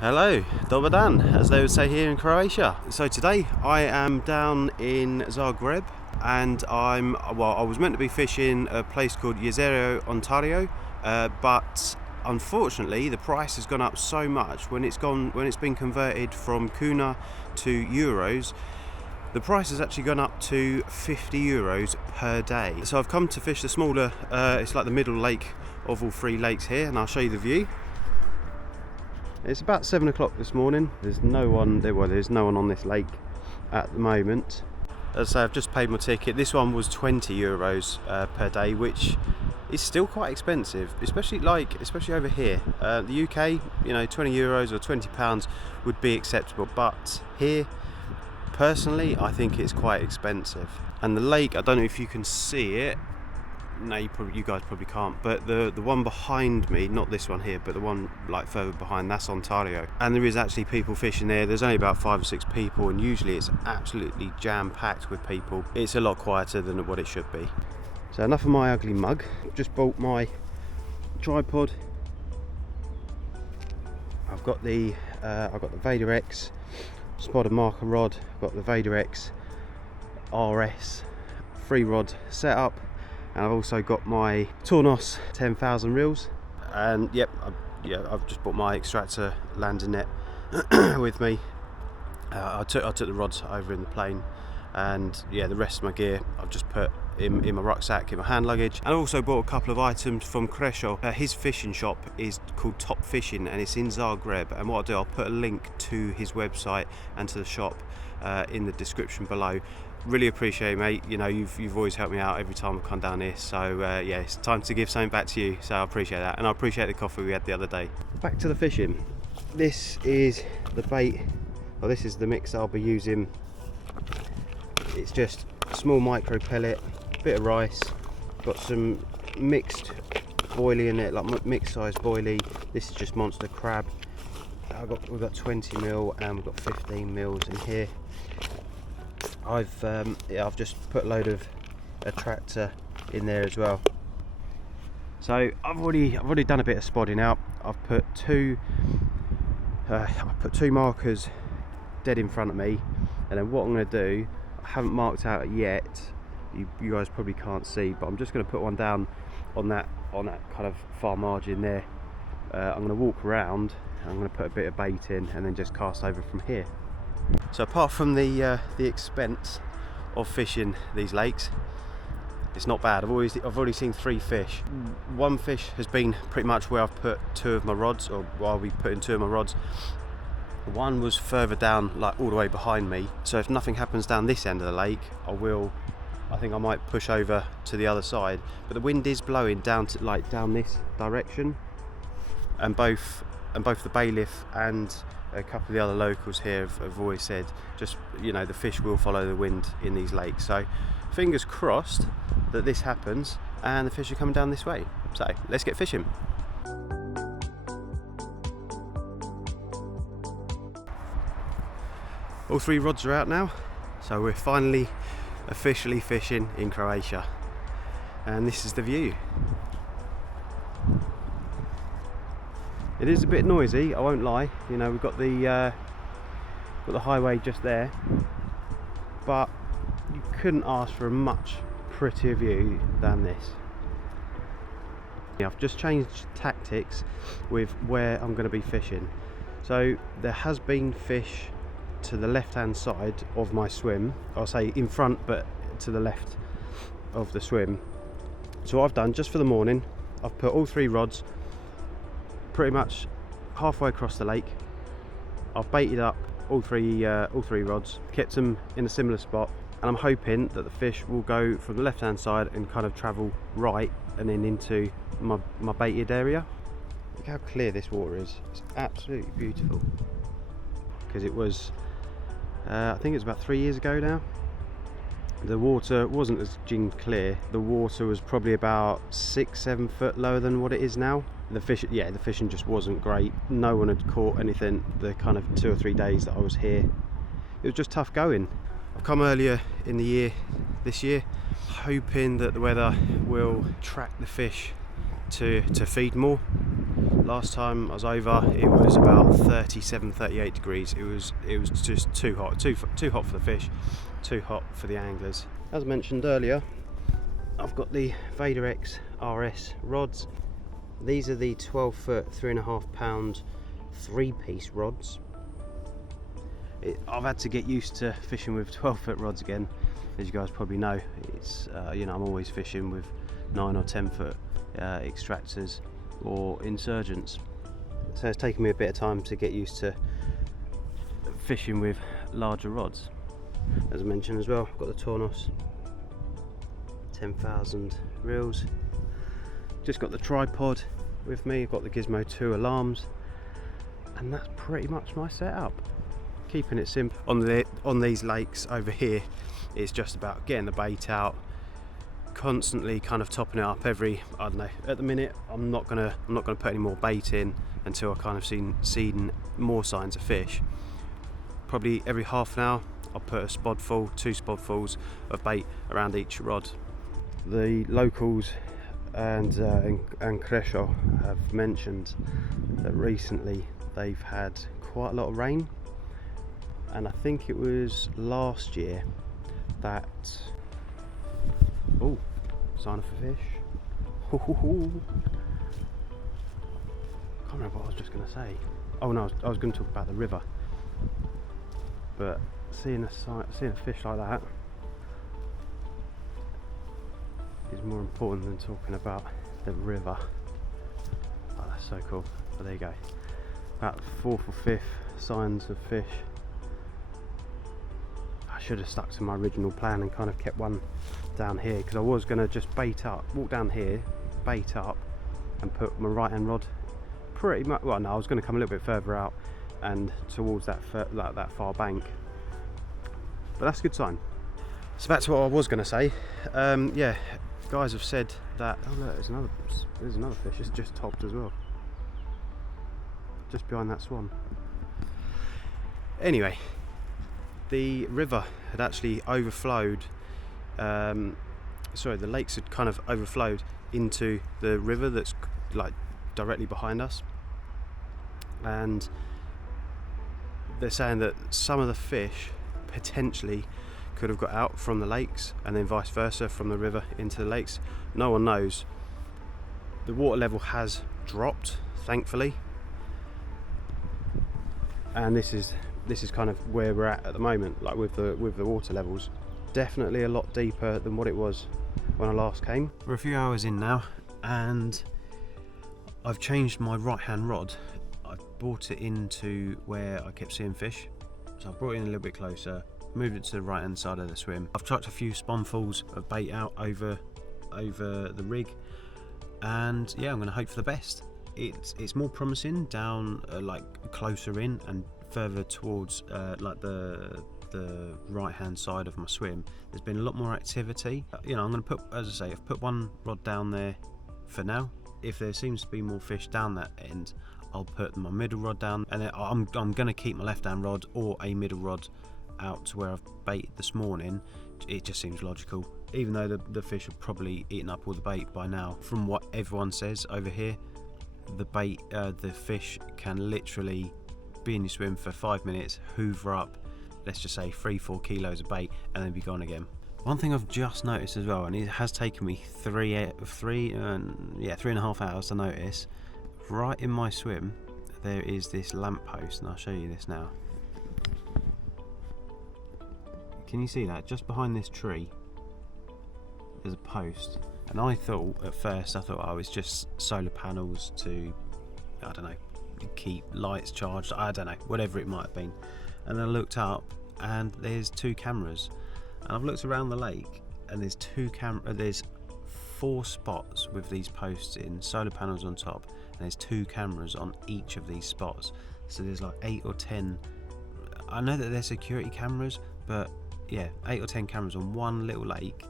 Hello, dobar dan, as they would say here in Croatia. So today I am down in Zagreb and I was meant to be fishing a place called Jezero Ontario, but unfortunately the price has gone up so much when it's been converted from kuna to euros. The price has actually gone up to 50 euros per day. So I've come to fish the smaller, it's like the middle lake of all three lakes here, and I'll show you the view. It's about 7 o'clock this morning. There's no one on this lake at the moment. As I say, I've just paid my ticket. This one was 20 euros per day, which is still quite expensive, especially over here. The UK, 20 euros or 20 pounds would be acceptable, but here, personally, I think it's quite expensive. And the lake, I don't know if you can see it. No, you guys probably can't, but the one behind me, not this one here, but the one like further behind, that's Ontario, and there is actually people fishing there. There's only about 5 or 6 people, and usually it's absolutely jam-packed with people. It's a lot quieter than what it should be. So enough of my ugly mug. Just bought my tripod. I've got the Vader X spotted marker rod. I've got the Vader X RS 3-rod setup. And I've also got my Tornos 10,000 reels, and I've just bought my extractor landing net with me. I took the rods over in the plane, and the rest of my gear I've just put in my rucksack, in my hand luggage. And I also bought a couple of items from Kreso. His fishing shop is called TopFishing, and it's in Zagreb. And what I'll do, I'll put a link to his website and to the shop in the description below. Really appreciate it, mate. You've always helped me out every time I come down here, so it's time to give something back to you, so I appreciate that, and I appreciate the coffee we had the other day. Back to the fishing. This is the bait, this is the mix I'll be using. It's just a small micro pellet, bit of rice, got some mixed boilie in it, like mixed size boilie. This is just monster crab. We've got 20 mil and we've got 15 mils in here. I've just put a load of attractor in there as well. So I've already done a bit of spotting out. I've put two markers dead in front of me, and then what I'm going to do, I haven't marked out yet. You guys probably can't see, but I'm just going to put one down on that kind of far margin there. I'm going to walk around. I'm going to put a bit of bait in and then just cast over from here. So apart from the expense of fishing these lakes, it's not bad. I've already seen 3 fish. One fish has been pretty much where I've put 2 of my rods, or I'll be putting 2 of my rods. One was further down, like all the way behind me. So if nothing happens down this end of the lake, I think I might push over to the other side. But the wind is blowing down this direction, and both the bailiff and a couple of the other locals here have always said, just the fish will follow the wind in these lakes. So fingers crossed that this happens and the fish are coming down this way. So let's get fishing. All 3 rods are out now, so we're finally officially fishing in Croatia, and this is the view. It is a bit noisy, I won't lie. We've got the highway just there, but you couldn't ask for a much prettier view than this. I've just changed tactics with where I'm going to be fishing. So there has been fish to the left hand side of my swim. I'll say in front, but to the left of the swim. So what I've done, just for the morning, I've put all 3 rods pretty much halfway across the lake. I've baited up all three rods, kept them in a similar spot, and I'm hoping that the fish will go from the left hand side and kind of travel right and then into my baited area. Look how clear this water is. It's absolutely beautiful, because it was I think it's about 3 years ago now. The water wasn't as clear. The water was probably about 6-7 foot lower than what it is now. The fishing just wasn't great. No one had caught anything the kind of 2 or 3 days that I was here. It was just tough going. I've come earlier in the year, this year, hoping that the weather will track the fish to feed more. Last time I was over, it was about 37, 38 degrees. It was just too hot, too hot for the fish, too hot for the anglers. As mentioned earlier, I've got the Vader X RS rods. These are the 12 foot, 3.5 pound, 3-piece rods. I've had to get used to fishing with 12 foot rods again. As you guys probably know, it's you know, I'm always fishing with 9 or 10 foot extractors or insurgents. So it's taken me a bit of time to get used to fishing with larger rods. As I mentioned as well, I've got the Tornos 10,000 reels. Just got the tripod with me, I've got the Gizmo 2 alarms, and that's pretty much my setup. Keeping it simple. On these lakes over here, it's just about getting the bait out, constantly kind of topping it up every, I don't know, at the minute I'm not gonna put any more bait in until I kind of seen more signs of fish. Probably every half an hour I'll put a spodful, 2 spodfuls of bait around each rod. The locals and Kreso have mentioned that recently they've had quite a lot of rain, and I think it was last year that, oh, sign of a fish. Can't remember what I was just going to say. Oh no, I was going to talk about the river, but seeing a fish like that is more important than talking about the river. Oh, that's so cool. But there you go. About 4th or 5th signs of fish. I should have stuck to my original plan and kind of kept one down here, because I was going to just bait up, walk down here, bait up, and put my right hand rod pretty much, well no, I was going to come a little bit further out and towards that far bank. But that's a good sign. So back to what I was going to say. Yeah, guys have said that, oh look, there's another fish. It's just topped as well, just behind that swan. Anyway, the river had actually overflowed, sorry, the lakes had kind of overflowed into the river that's like directly behind us, and they're saying that some of the fish potentially could have got out from the lakes and then vice versa from the river into the lakes. No one knows. The water level has dropped, thankfully, and this is kind of where we're at the moment, like with the water levels. Definitely a lot deeper than what it was when I last came. We're a few hours in now, and I've changed my right hand rod. I brought it into where I kept seeing fish, so I brought it in a little bit closer, moved it to the right hand side of the swim. I've chucked a few sponfuls of bait out over the rig, and yeah, I'm going to hope for the best. It's more promising down like closer in and further towards like the right hand side of my swim. There's been a lot more activity. You know, I'm going to put, as I say, I've put one rod down there for now. If there seems to be more fish down that end, I'll put my middle rod down, and then I'm going to keep my left hand rod or a middle rod out to where I've baited this morning. It just seems logical, even though the fish have probably eaten up all the bait by now. From what everyone says over here, the fish can literally be in your swim for 5 minutes, hoover up, let's just say 3-4 kilos of bait, and then be gone again. One thing I've just noticed as well, and it has taken me 3.5 hours to notice, right in my swim there is this lamppost, and I'll show you this now. Can you see that? Just behind this tree there's a post, and I thought at first, oh, it's just solar panels to, I don't know, keep lights charged, I don't know, whatever it might have been. And then I looked up and there's 2 cameras, and I've looked around the lake and there's 4 spots with these posts in, solar panels on top, and there's 2 cameras on each of these spots. So there's like 8 or 10, I know that they're security cameras, but yeah, 8 or 10 cameras on one little lake.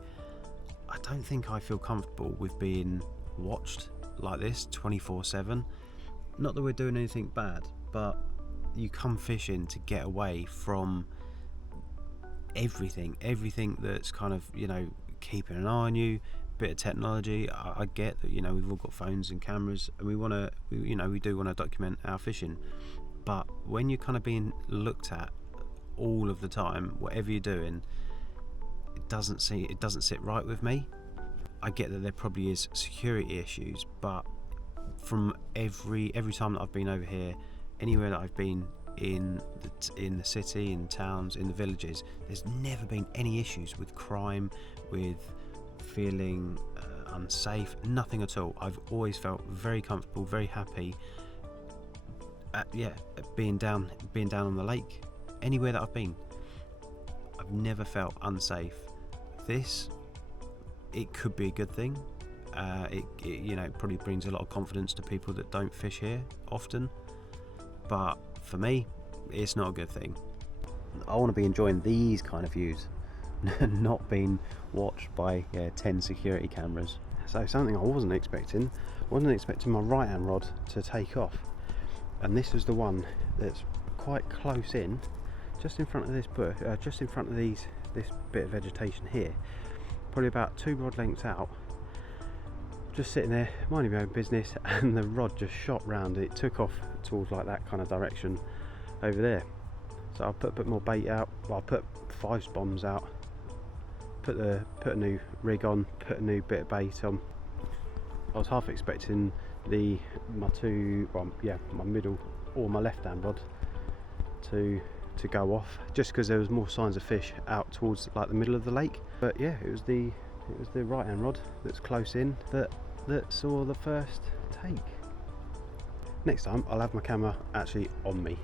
I don't think I feel comfortable with being watched like this 24/7. Not that we're doing anything bad, but you come fishing to get away from everything that's kind of, you know, keeping an eye on you, bit of technology. I get that, we've all got phones and cameras, and we do want to document our fishing. But when you're kind of being looked at all of the time, whatever you're doing, it doesn't sit right with me. I get that there probably is security issues, but from every time that I've been over here, anywhere that I've been in the city, in towns, in the villages, there's never been any issues with crime, with feeling unsafe, nothing at all. I've always felt very comfortable, very happy at being down on the lake. Anywhere that I've been, I've never felt unsafe. This, it could be a good thing. It probably brings a lot of confidence to people that don't fish here often, but for me, it's not a good thing. I want to be enjoying these kind of views, not being watched by 10 security cameras. So something I wasn't expecting my right hand rod to take off, and this is the one that's quite close in, just in front of this bush, just in front of this bit of vegetation here, probably about 2 rod lengths out. Just sitting there minding my own business, and the rod just shot round. It took off towards like that kind of direction over there. So I put a bit more bait out. Well, I put 5 bombs out, put a new rig on, put a new bit of bait on. I was half expecting my middle or my left hand rod to go off, just because there was more signs of fish out towards like the middle of the lake. But yeah, it was the right hand rod that's close in that saw the first take. Next time I'll have my camera actually on me.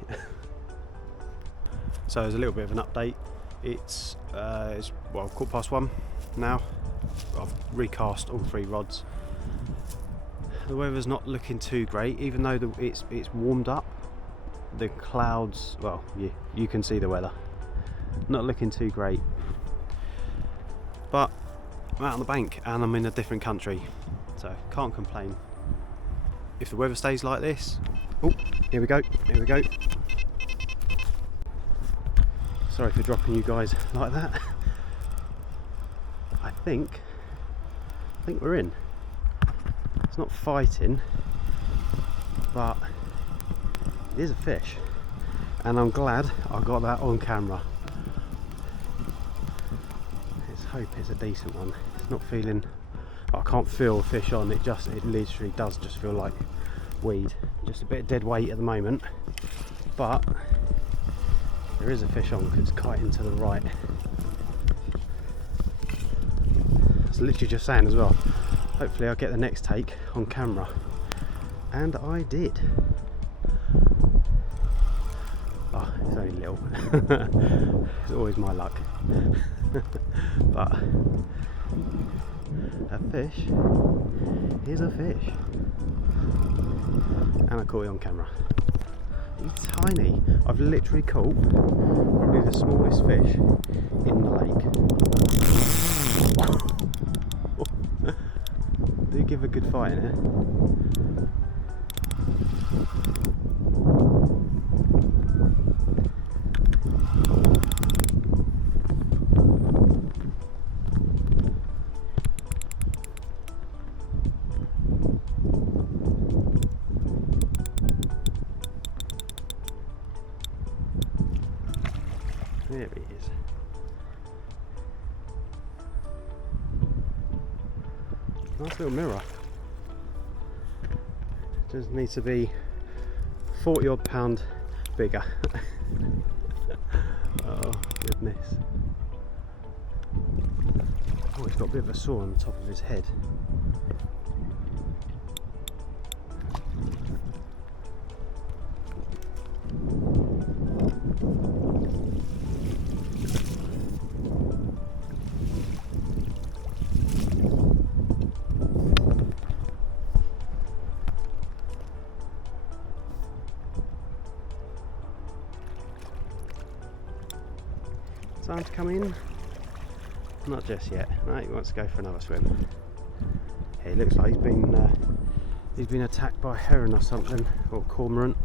So there's a little bit of an update. It's 1:15 now. I've recast all 3 rods. The weather's not looking too great, even though it's warmed up. The clouds, well, you can see the weather. Not looking too great. But I'm out on the bank and I'm in a different country, so can't complain. If the weather stays like this, oh, here we go. Sorry for dropping you guys like that. I think we're in. It's not fighting, but it is a fish, and I'm glad I got that on camera. Let's hope it's a decent one. It's not feeling, I can't feel fish on it, it literally does just feel like weed. Just a bit of dead weight at the moment, but there is a fish on because it's kiting to the right. I was literally just saying as well, hopefully I'll get the next take on camera, and I did. Oh, it's only little. It's always my luck. But a fish is a fish, and I caught it on camera. He's tiny. I've literally caught probably the smallest fish in the lake. Do give a good fight in here. There he is. Nice little mirror. Just needs to be 40 odd pound bigger. Oh goodness. Oh, he's got a bit of a sore on the top of his head. Time to come in? Not just yet. No, he wants to go for another swim. Yeah, he looks like he's been attacked by a heron or something, or cormorant.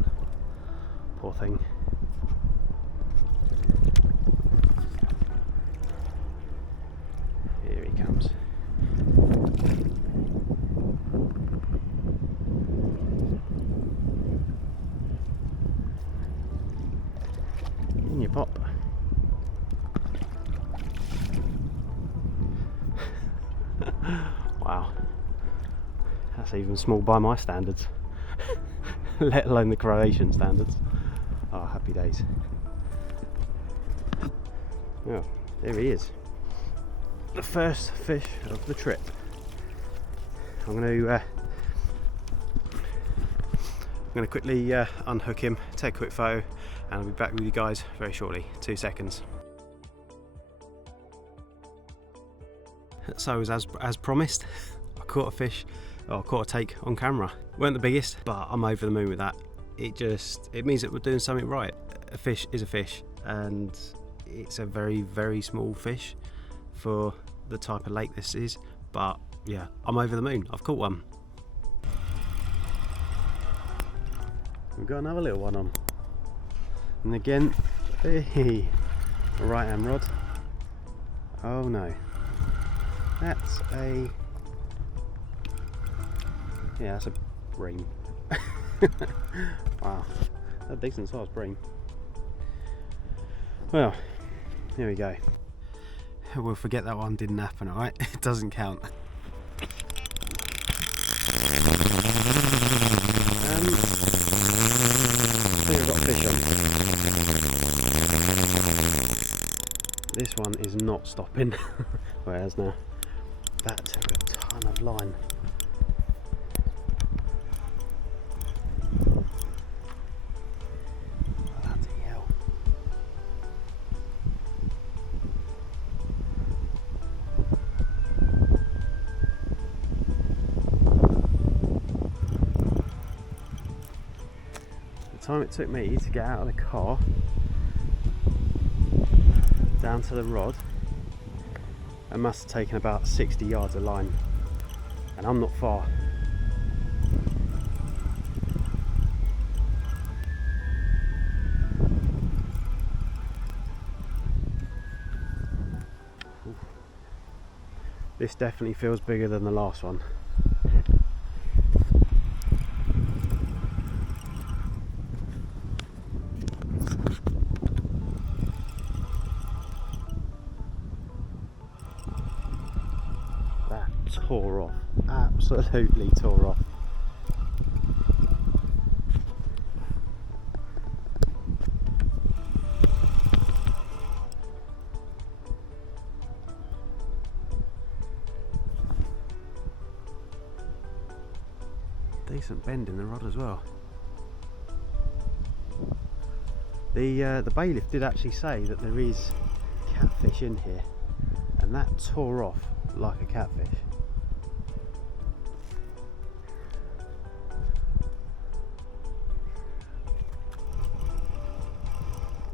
Poor thing. Here he comes. your pop. Wow, that's even small by my standards, let alone the Croatian standards. Oh, happy days. Oh, there he is. The first fish of the trip. I'm going to quickly unhook him, take a quick photo, and I'll be back with you guys very shortly. 2 seconds. So as promised, I caught a fish, or caught a take on camera. Weren't the biggest, but I'm over the moon with that. It means that we're doing something right. A fish is a fish, and it's a very, very small fish for the type of lake this is. But yeah, I'm over the moon. I've caught one. We've got another little one on. And again, hey, a right hand rod. Oh no. That's a... yeah, that's a bream. Wow, a decent sized bream. Well, here we go. We'll forget that one didn't happen, alright? It doesn't count. We've got fish on. This one is not stopping. Whereas now, that took a ton of line. Bloody hell. The time it took me to get out of the car down to the rod, it must have taken about 60 yards of line, and I'm not far. Ooh. This definitely feels bigger than the last one. Tore off, absolutely tore off. Decent bend in the rod as well. The bailiff did actually say that there is catfish in here, and that tore off like a catfish.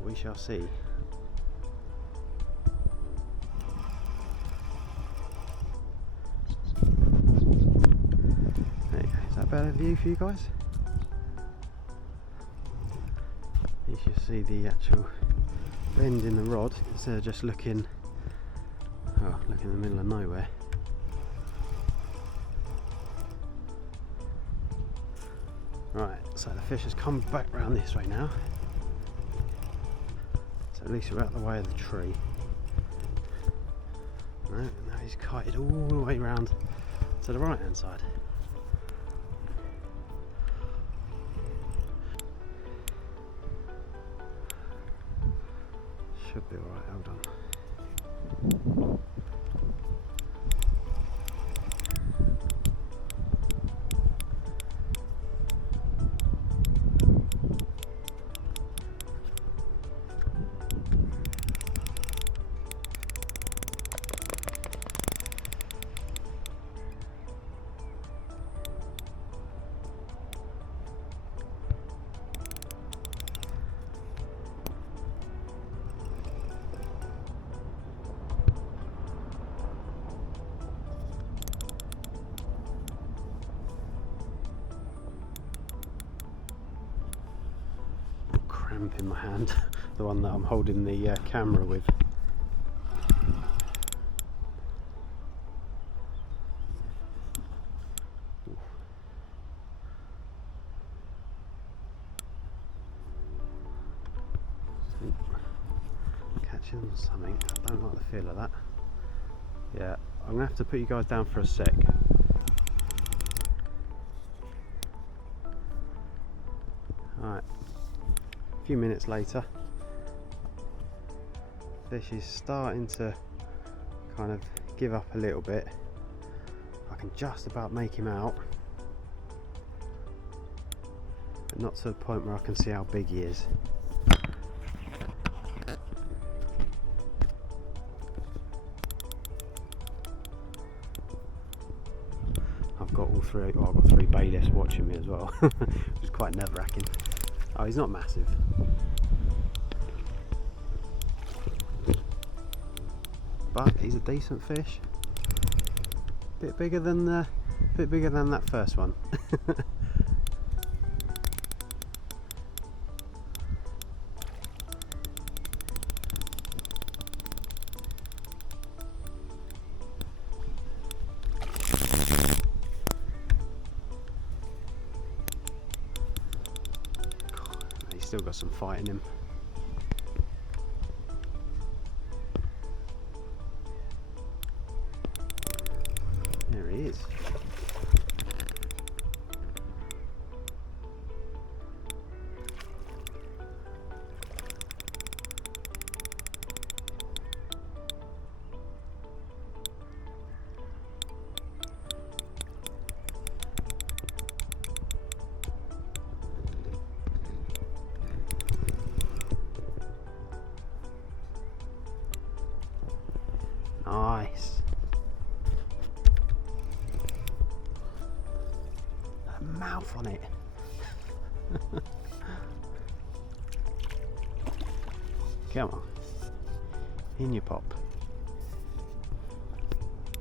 We shall see. There you go. Is that a better view for you guys? You should see the actual bend in the rod instead of just looking in the middle of nowhere. Right, so the fish has come back round this way now. At least we're out of the way of the tree. No, now he's kited all the way round to the right hand side. Should be alright, hold on. Cramp in my hand, the one that I'm holding the camera with. catching on something. I don't like the feel of that. Yeah, I'm gonna have to put you guys down for a sec. Alright, a few minutes later, fish is starting to kind of give up a little bit. I can just about make him out, but not to the point where I can see how big he is. I've got all three, well, I've got 3 bailiffs watching me as well, which is quite nerve-wracking. Oh, he's not massive. But he's a decent fish. Bit bigger than that first one. He's still got some fight in him. There he is. Nice. That mouth on it. Come on. In your pop.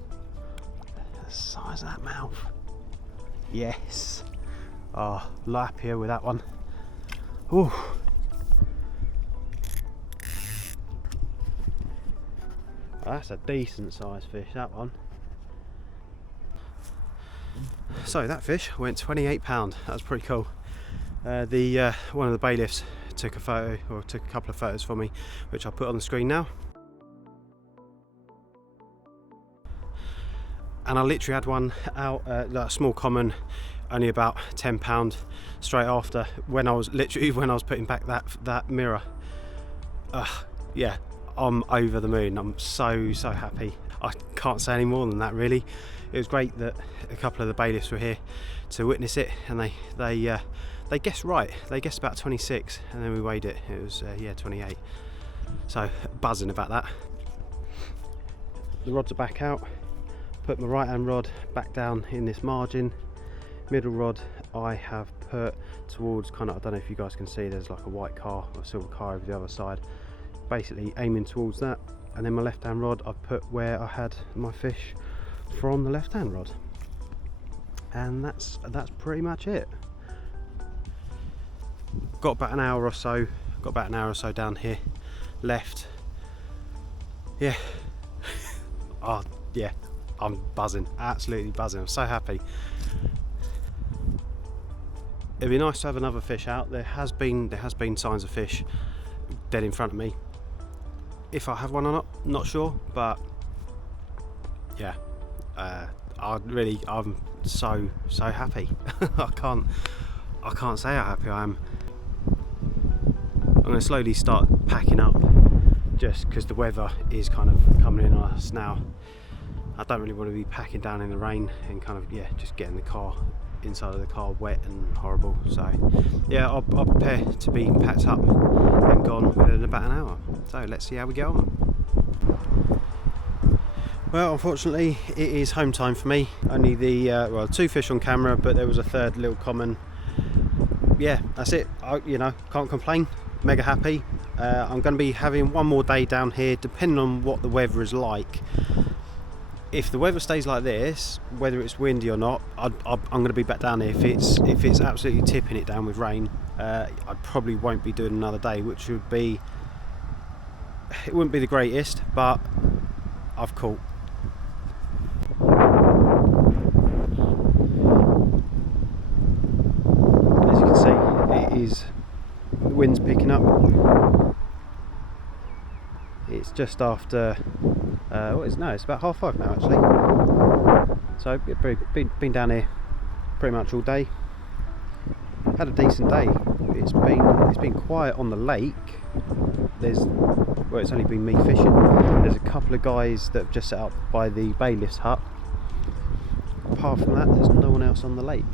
The size of that mouth. Yes. Oh, lap here with that one. Ooh. That's a decent sized fish, that one. So that fish went £28. That was pretty cool. One of the bailiffs took a photo, or took a couple of photos for me, which I'll put on the screen now. And I literally had one out, a small common, only about £10 straight after, when I was putting back that mirror. Yeah, I'm over the moon. I'm so happy. I can't say any more than that, really. It was great that a couple of the bailiffs were here to witness it, and they guessed right. They guessed about 26, and then we weighed it. It was 28. So buzzing about that. The rods are back out. Put my right hand rod back down in this margin. Middle rod I have put towards kind of, I don't know if you guys can see, there's like a white car or silver car over the other side. Basically aiming towards that, and then my left hand rod I've put where I had my fish from the left hand rod, and that's pretty much it. Got about an hour or so down here left. Yeah. Oh yeah, I'm buzzing, absolutely buzzing. I'm so happy. It'd be nice to have another fish out. There has been signs of fish dead in front of me. If I have one or not sure, but yeah, I'm so happy. I can't say how happy I am. I'm going to slowly start packing up, just because the weather is kind of coming in on us now. I don't really want to be packing down in the rain and kind of, just getting the car, inside of the car wet and horrible. So yeah, I'll prepare to be packed up and gone within about an hour. So let's see how we get on. Well, unfortunately it is home time for me. Only the 2 fish on camera, but there was a third little common. Yeah, that's it. Can't complain. Mega happy. I'm going to be having one more day down here, depending on what the weather is like. If the weather stays like this, whether it's windy or not, I'm going to be back down here. If it's absolutely tipping it down with rain, I probably won't be doing another day, which would be, it wouldn't be the greatest, but I've caught. As you can see, the wind's picking up. It It's just after, it's about 5:30 now actually. So been down here pretty much all day. Had a decent day. It's been quiet on the lake. It's only been me fishing. There's a couple of guys that have just set up by the bailiff's hut. Apart from that, there's no one else on the lake.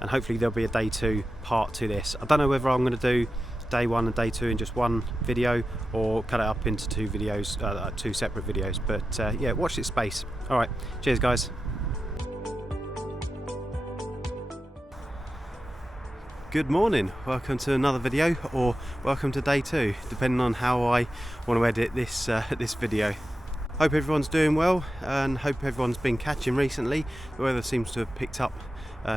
And hopefully there'll be a day 2 part to this. I don't know whether I'm going to do day 1 and day 2 in just one video, or cut it up into 2 videos, 2 separate videos. But yeah, watch this space. All right, cheers guys. Good morning, welcome to another video, or welcome to day 2, depending on how I want to edit this this video. Hope everyone's doing well, and hope everyone's been catching recently. The weather seems to have picked up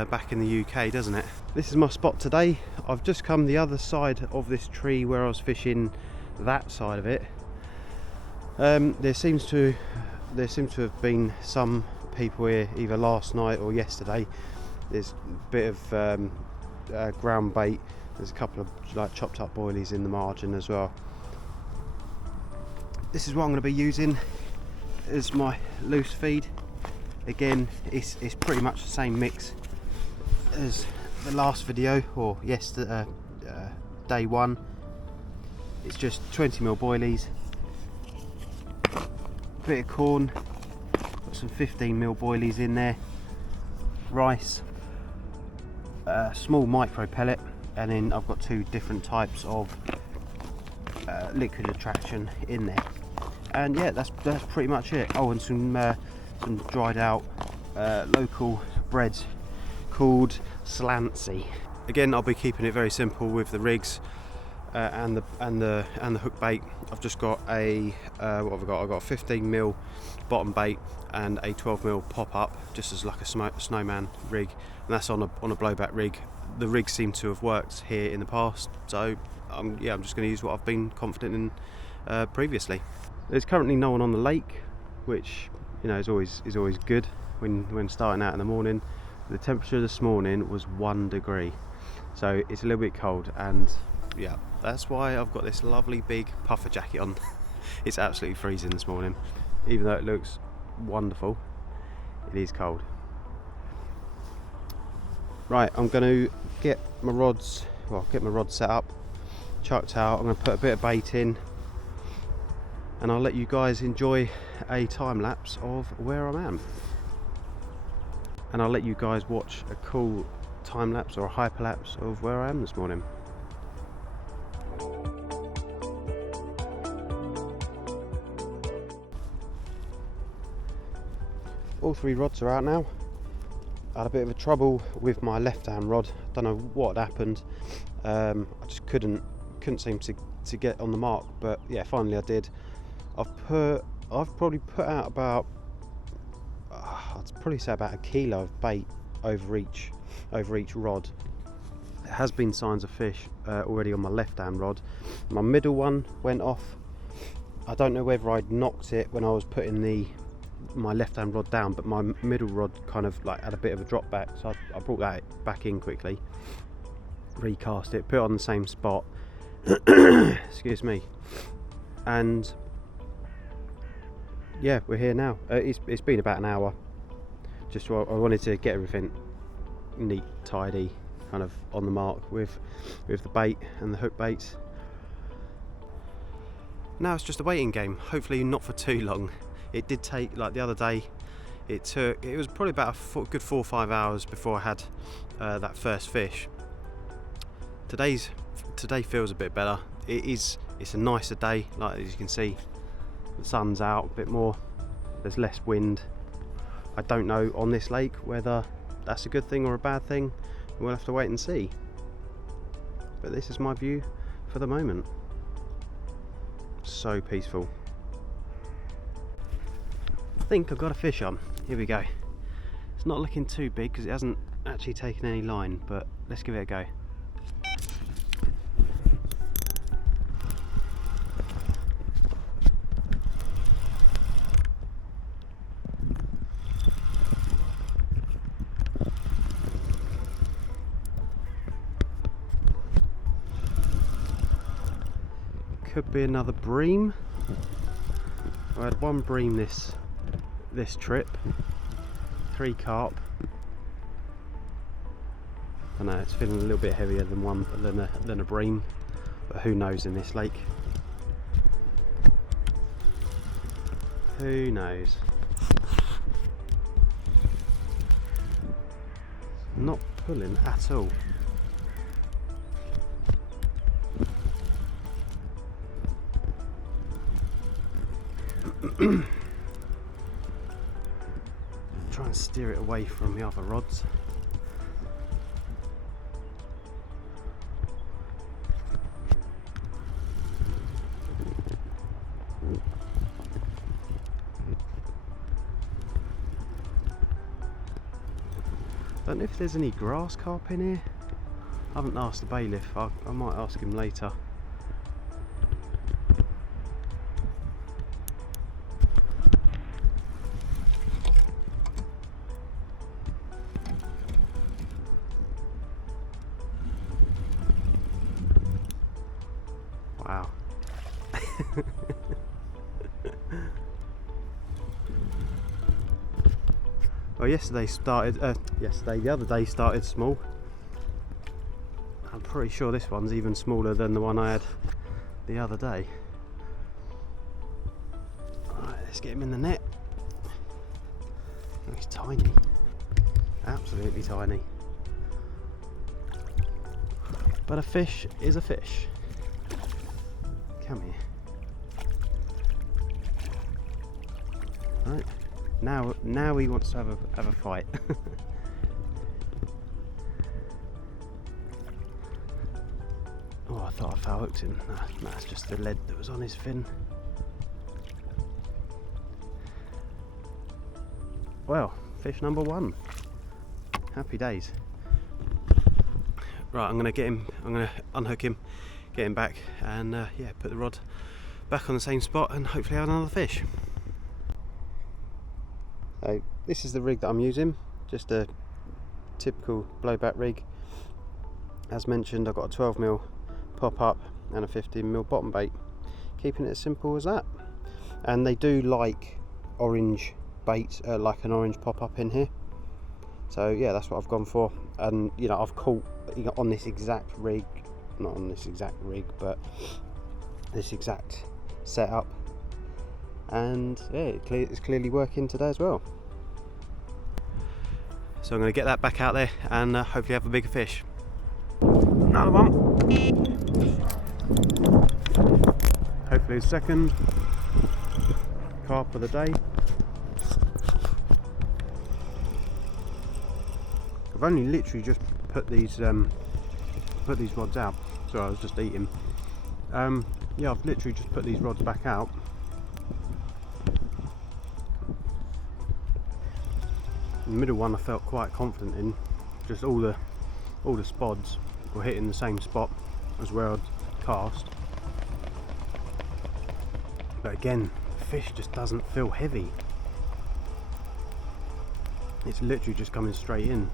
back in the UK, doesn't it? This is my spot today. I've just come the other side of this tree where I was fishing that side of it. There seems to have been some people here either last night or yesterday. There's a bit of ground bait. There's a couple of like chopped up boilies in the margin as well. This is what I'm going to be using as my loose feed. Again, it's pretty much the same mix as the last video, or yesterday, day 1. It's just 20mm boilies, bit of corn, got some 15mm boilies in there, rice, small micro pellet, and then I've got 2 different types of liquid attraction in there. And yeah, that's pretty much it. Oh, and some dried out local breads called slancy. Again, I'll be keeping it very simple with the rigs and the hook bait. I've just got a what have I got? I've got a 15mm bottom bait and a 12mm pop up, just as like a snowman rig, and that's on a blowback rig. The rigs seem to have worked here in the past, so I'm just going to use what I've been confident in previously. There's currently no one on the lake, which is always good when starting out in the morning. The temperature this morning was 1 degree, so it's a little bit cold, and yeah, that's why I've got this lovely big puffer jacket on. It's absolutely freezing this morning, even though it looks wonderful. It is cold. Right, I'm going to get my rods set up, chucked out. I'm going to put a bit of bait in, and I'll let you guys enjoy a time lapse of where I am. And I'll let you guys watch a cool time lapse or a hyperlapse of where I am this morning. All 3 rods are out now. I had a bit of a trouble with my left hand rod. I don't know what had happened. I just couldn't seem to get on the mark, but yeah, finally I did. I've probably put out about I'd probably say about 1 kilo of bait over each rod. There has been signs of fish already on my left hand rod. My middle one went off. I don't know whether I'd knocked it when I was putting my left hand rod down, but my middle rod kind of like had a bit of a drop back, so I brought that back in quickly, recast it, put it on the same spot. Excuse me. And yeah, we're here now. It's been about an hour. Just I wanted to get everything neat, tidy, kind of on the mark with the bait and the hook baits. Now it's just a waiting game. Hopefully not for too long. It did take, like the other day, it was probably about a good 4 or 5 hours before I had that first fish. Today feels a bit better. It's a nicer day, like as you can see. The sun's out a bit more, there's less wind. I don't know on this lake whether that's a good thing or a bad thing. We'll have to wait and see. But this is my view for the moment. So peaceful. I think I've got a fish on. Here we go. It's not looking too big because it hasn't actually taken any line, but let's give it a go. could be another bream. I had one bream this trip, 3 carp. I know it's feeling a little bit heavier than a bream, but who knows in this lake? Who knows? Not pulling at all. Try and steer it away from the other rods. Don't know if there's any grass carp in here. I haven't asked the bailiff. I might ask him later. Wow. Well, the other day started small. I'm pretty sure this one's even smaller than the one I had the other day. Alright, let's get him in the net. Oh, he's tiny. Absolutely tiny. But a fish is a fish. Come here. Right. Now he wants to have a fight. Oh, I thought I foul hooked him. Nah, that's just the lead that was on his fin. Well, fish number 1. Happy days. Right, I'm gonna unhook him, get him back, and yeah, put the rod back on the same spot, and hopefully have another fish. So this is the rig that I'm using, just a typical blowback rig. As mentioned, I've got a 12mm pop-up and a 15mm bottom bait, keeping it as simple as that. And they do like orange baits, like an orange pop-up in here. So yeah, that's what I've gone for. And you know, I've caught on this exact rig, not on this exact rig, but this exact setup. And yeah, it's clearly working today as well. So I'm going to get that back out there and hopefully have a bigger fish. Another one. Hopefully a second carp of the day. I've only literally just put these rods out. Sorry, I was just eating. Yeah, I've literally just put these rods back out. The middle one I felt quite confident in. Just all the spods were hitting the same spot as where I'd cast. But again, the fish just doesn't feel heavy. It's literally just coming straight in.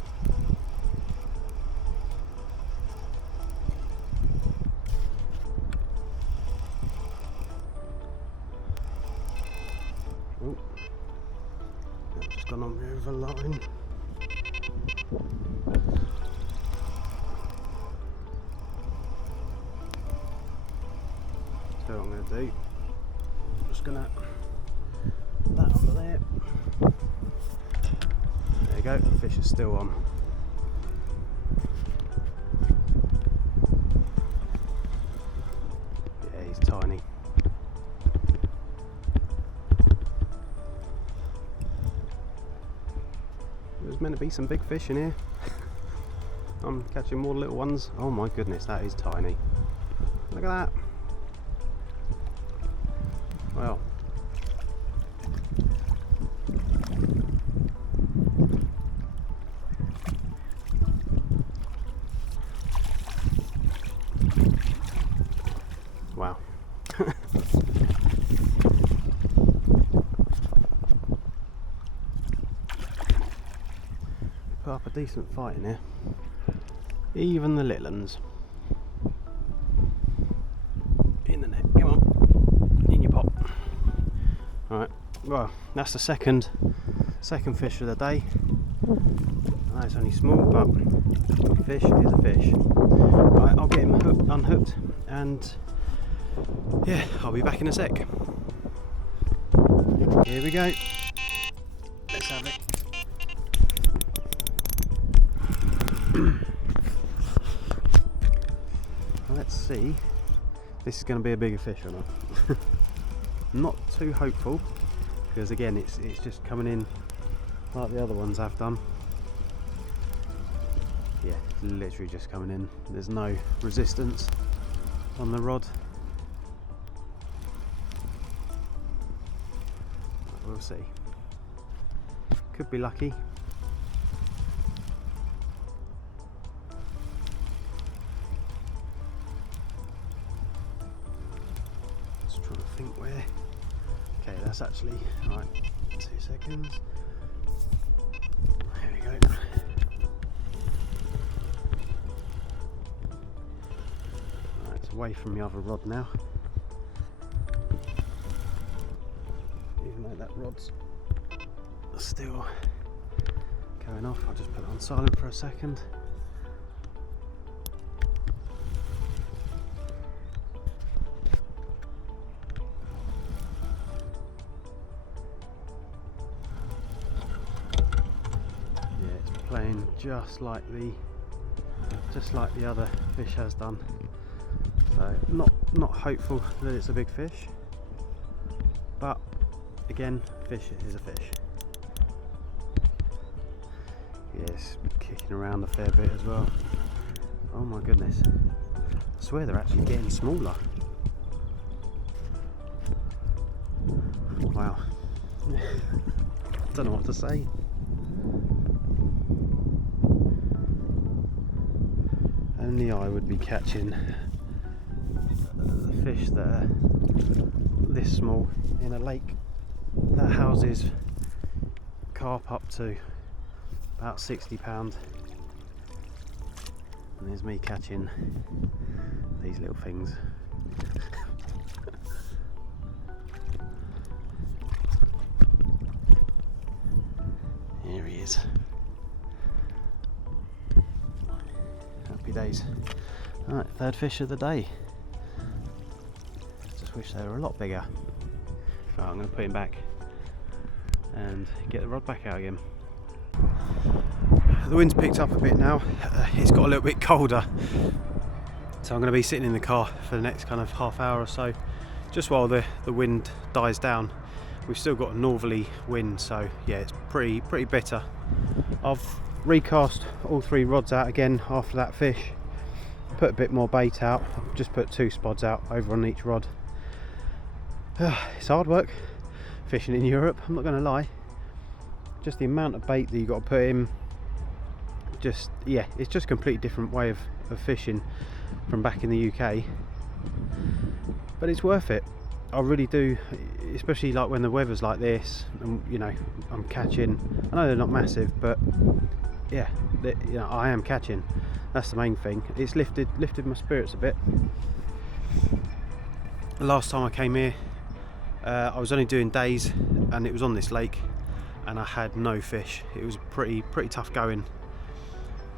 Oh, I've just gone on the other line. So what I'm going to do, I'm just going to put that under there. There you go, the fish is still on. Yeah, he's tiny. There's meant to be some big fish in here. I'm catching more little ones. Oh my goodness, that is tiny. Look at that. Well. Wow. Put up a decent fight in here. Even the little ones. In the net, come on. well, that's the second fish of the day. I know it's only small, but fish is a fish. Right, I'll get him unhooked, and yeah, I'll be back in a sec. Here we go. Let's have it. Let's see. This is going to be a bigger fish or not. Not too hopeful, because again it's just coming in like the other ones have done. Yeah, literally just coming in. There's no resistance on the rod. We'll see. Could be lucky. Just trying to think where. Okay, that's actually right. 2 seconds. There we go. Right, it's away from the other rod now. Even though that rod's still going off, I'll just put it on silent for a second. Yeah, it's playing just like the other fish has done. So not hopeful that it's a big fish, but again, fish is a fish. Yes, kicking around a fair bit as well. Oh my goodness. I swear they're actually getting smaller. Wow. Don't know what to say. Only I would be catching the fish that are this small in a lake that houses carp up to about 60 pounds, and there's me catching these little things. Here he is. Happy days. Alright, third fish of the day. Just wish they were a lot bigger. Right, I'm going to put him back and get the rod back out again. The wind's picked up a bit now. It's got a little bit colder, so I'm going to be sitting in the car for the next kind of half hour or so, just while the wind dies down. We've still got a northerly wind, so yeah, it's pretty bitter. I've recast all 3 rods out again after that fish, put a bit more bait out. I've just put 2 spods out over on each rod. It's hard work fishing in Europe, I'm not going to lie. Just the amount of bait that you got to put in, yeah, it's just a completely different way of fishing from back in the UK, but it's worth it. I really do, especially like when the weather's like this, and you know, I'm catching. I know they're not massive, but yeah, you know, I am catching. That's the main thing. It's lifted my spirits a bit. The last time I came here, I was only doing days, and it was on this lake, and I had no fish. It was pretty tough going,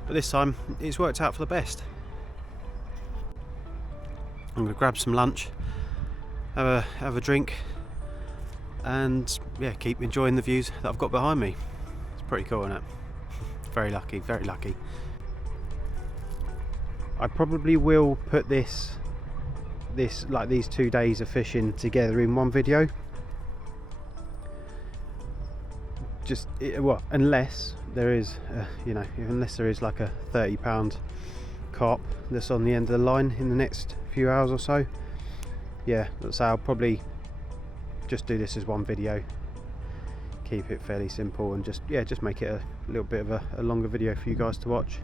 but this time it's worked out for the best. I'm going to grab some lunch, have a drink, and yeah, keep enjoying the views that I've got behind me. It's pretty cool, isn't it? Very lucky, very lucky. I probably will put this like these 2 days of fishing together in one video. Just well, unless there is you know, unless there is like a 30 pound carp that's on the end of the line in the next few hours or so. Yeah, so I'll probably just do this as one video, keep it fairly simple, and just make it a little bit of a longer video for you guys to watch.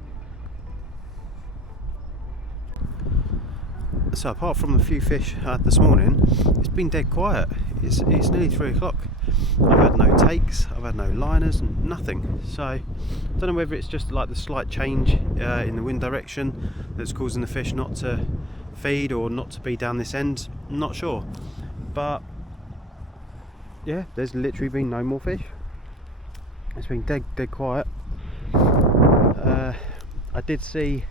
So apart from the few fish I had this morning, it's been dead quiet. It's nearly 3 o'clock. I've had no takes, I've had no liners, nothing. So I don't know whether it's just like the slight change in the wind direction that's causing the fish not to feed or not to be down this end. I'm not sure, but yeah, there's literally been no more fish. It's been dead quiet. I did see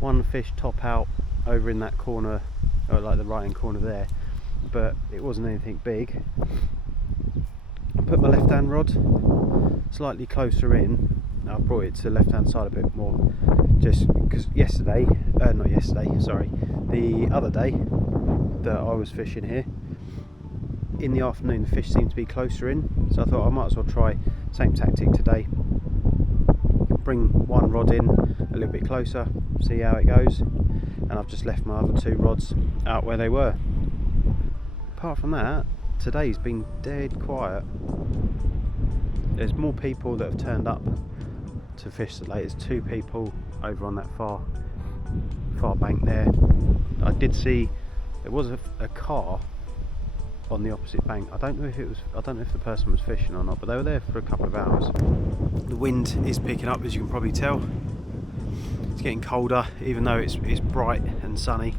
one fish top out over in that corner, or like the right hand corner there, but it wasn't anything big. I put my left hand rod slightly closer in. I brought it to the left hand side a bit more, just because the other day that I was fishing here, in the afternoon the fish seemed to be closer in, so I thought I might as well try same tactic today. Bring one rod in a little bit closer, see how it goes, and I've just left my other two rods out where they were. Apart from that, today's been dead quiet. There's more people that have turned up to fish today. There's two people over on that far bank there. I did see there was a car on the opposite bank. I don't know if the person was fishing or not, but they were there for a couple of hours. The wind is picking up, as you can probably tell. It's getting colder, even though it's bright and sunny.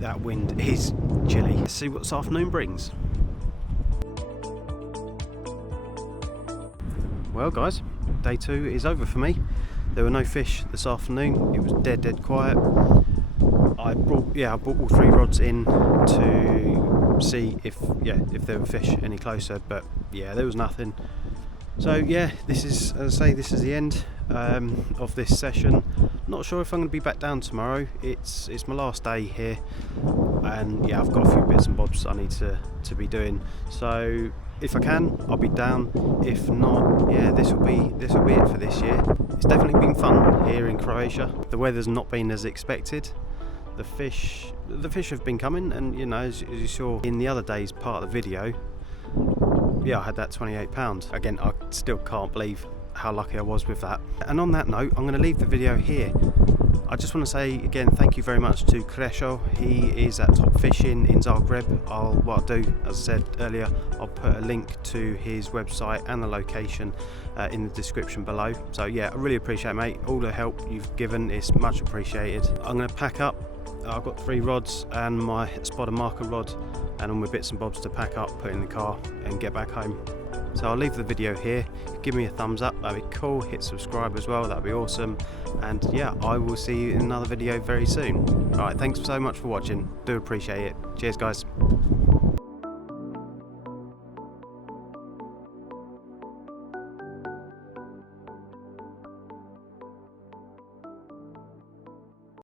That wind is chilly. Let's see what this afternoon brings. Well guys, day 2 is over for me. There were no fish this afternoon. It was dead quiet. I brought all 3 rods in to see if there were fish any closer, but yeah, there was nothing. So yeah, this is, as I say, this is the end of this session. Not sure if I'm going to be back down tomorrow. It's my last day here, and yeah, I've got a few bits and bobs I need to be doing. So if I can, I'll be down. If not, yeah, this will be it for this year. It's definitely been fun here in Croatia. The weather's not been as expected. The fish have been coming, and you know, as you saw in the other day's part of the video, yeah, I had that £28. Again, I still can't believe how lucky I was with that. And on that note, I'm going to leave the video here. I just want to say again, thank you very much to Kreso. He is at TopFishing in Zagreb. What I'll do, as I said earlier, I'll put a link to his website and the location in the description below. So yeah, I really appreciate it, mate. All the help you've given is much appreciated. I'm going to pack up. I've got 3 rods and my spot and marker rod and all my bits and bobs to pack up, put in the car and get back home. So I'll leave the video here. Give me a thumbs up, that'd be cool. Hit subscribe as well, that'd be awesome. And yeah, I will see you in another video very soon. Alright, thanks so much for watching. Do appreciate it. Cheers guys.